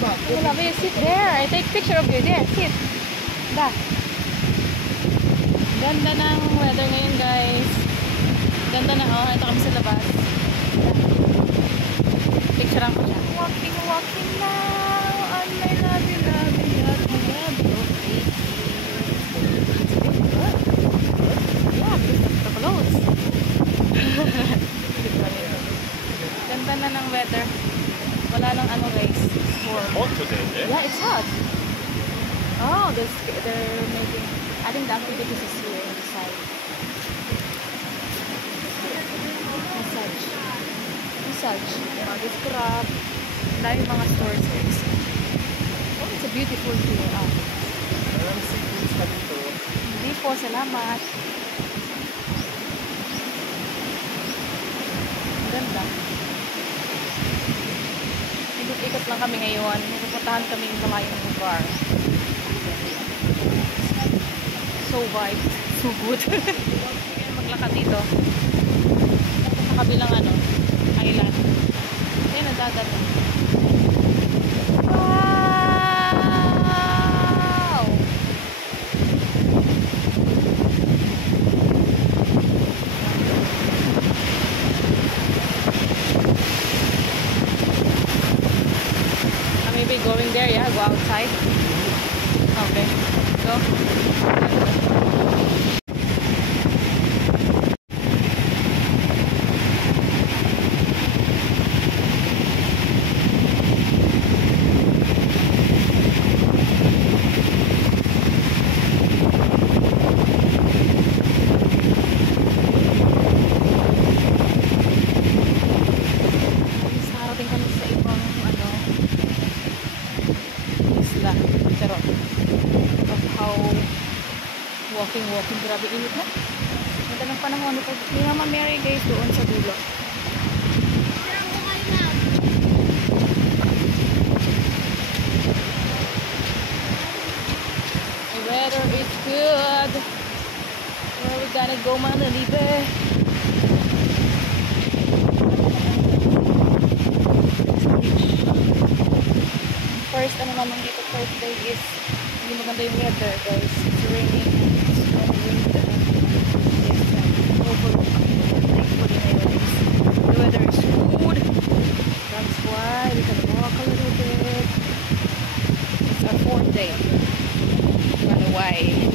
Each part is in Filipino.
Malabi, you sit there. I take picture of you. There, sit. Da. Ganda ng weather ngayon, guys. Ganda na, oh. Ito kami sa labas. Picturean ko siya. Walking, walking now on my lovey, lovey, lovey, lovey. Yeah, the clothes. Ganda na ng weather. Wala lang ano, guys. Hot today, eh? Yeah, it's hot. Oh, they're making. I think the activities is here on the side. Massage. Massage. This crab. Dahil mga stores, guys. Oh, it's a beautiful view. Maraming seafoods pa dito. Hindi po, salamat. Ang ganda. Ikot lang kami ngayon. Pupuntahan kami sa malayong lugar. So vibe. So good. Maglakad dito. Sa kabilang ano, island. Ayan, ang dagat. Wow! Maybe going there, yeah, go outside. Okay, go. Sarating kami sa ibang ano isla, pero of how walking, grabe init na. Ganda ng panahon ito. Ni Mama Mary, guys, doon sa dulo. The weather is good. Where we gonna go, Manalibe? First, ano naman dito, first day is hindi maganda yung weather, guys. It's raining. It's strong wind. It's overlook. Thankfully, guys. The weather is good. That's why we can walk a little bit. It's our 4th day. Run away.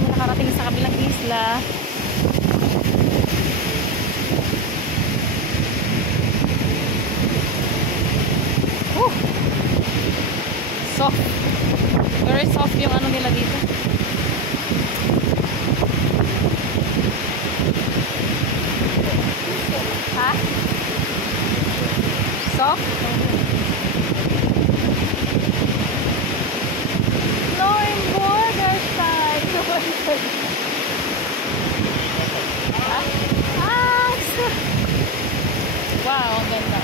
Nakarating sa kabilang isla. Soft. Very soft yung ano nila dito. Ha? Soft? Flooring border side. Wow, ang ganda.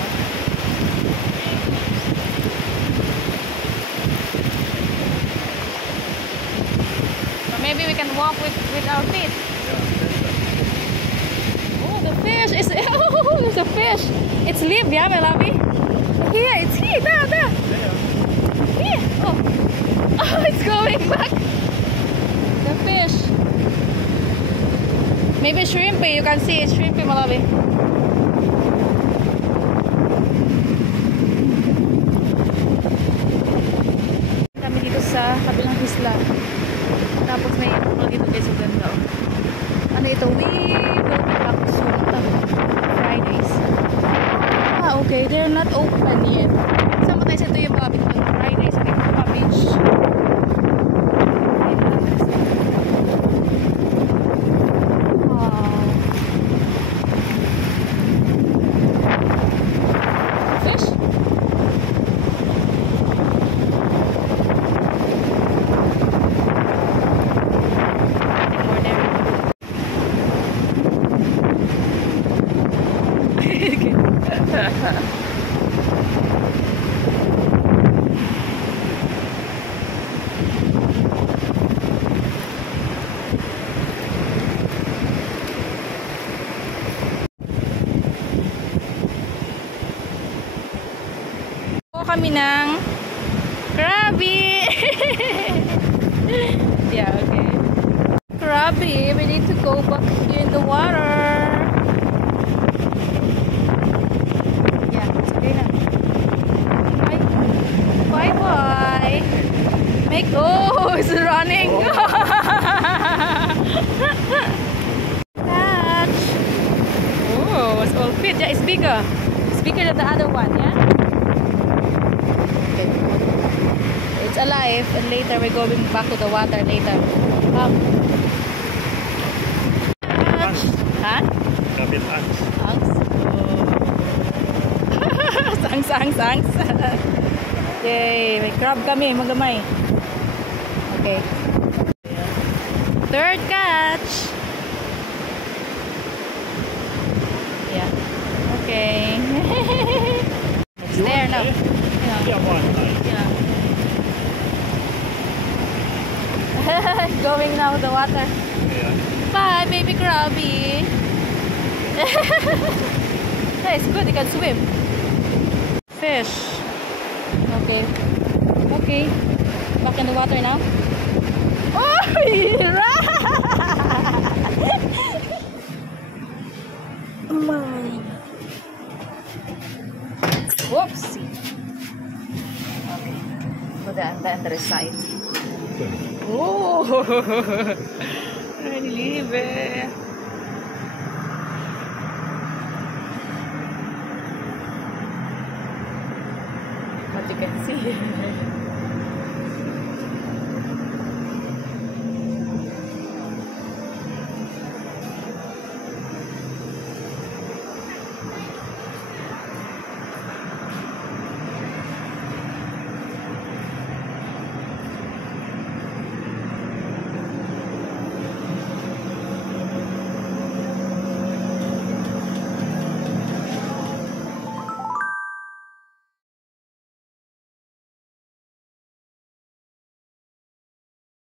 So maybe we can walk with our feet. Oh, the fish is. Oh, there's a fish. It's live, yeah, my lovey. Here, it's here. There. Here. Oh, oh, it's going back. The fish. Maybe shrimpy. You can see it's shrimpy, my lovey. Kami dito sa kabilang isla. Tapos may mga dito guys, ang ganda. Ano ito? We go to Laksunta Fridays. Ah, okay. They're not open yet. Saan ba tayo sa ito yung mga bito? Fridays sa Laksunta Beach. Wow. kami ng Krabi. Yeah, okay. Krabi, we need to go back here in the water. Yeah, it's okay na. Bye. Bye-bye. Oh, it's running. Catch. Oh, it's all fit. Yeah, it's bigger. It's bigger than the other one, yeah? Okay. It's alive, and later we're going back to the water later. Catch. Huh? Kapit ants. Angs? Oh. Sangs. Yay, may crab kami, magamay. Okay. Third catch. Yeah. Okay. It's there now. Yeah, one night. Yeah. Going now the water. Yeah. Bye, baby Krabi. Yeah, it's good. You can swim. Fish. Okay. Okay. Back in the water now. Oh, whoopsie. Okay. Put the other side. Oh, I leave it.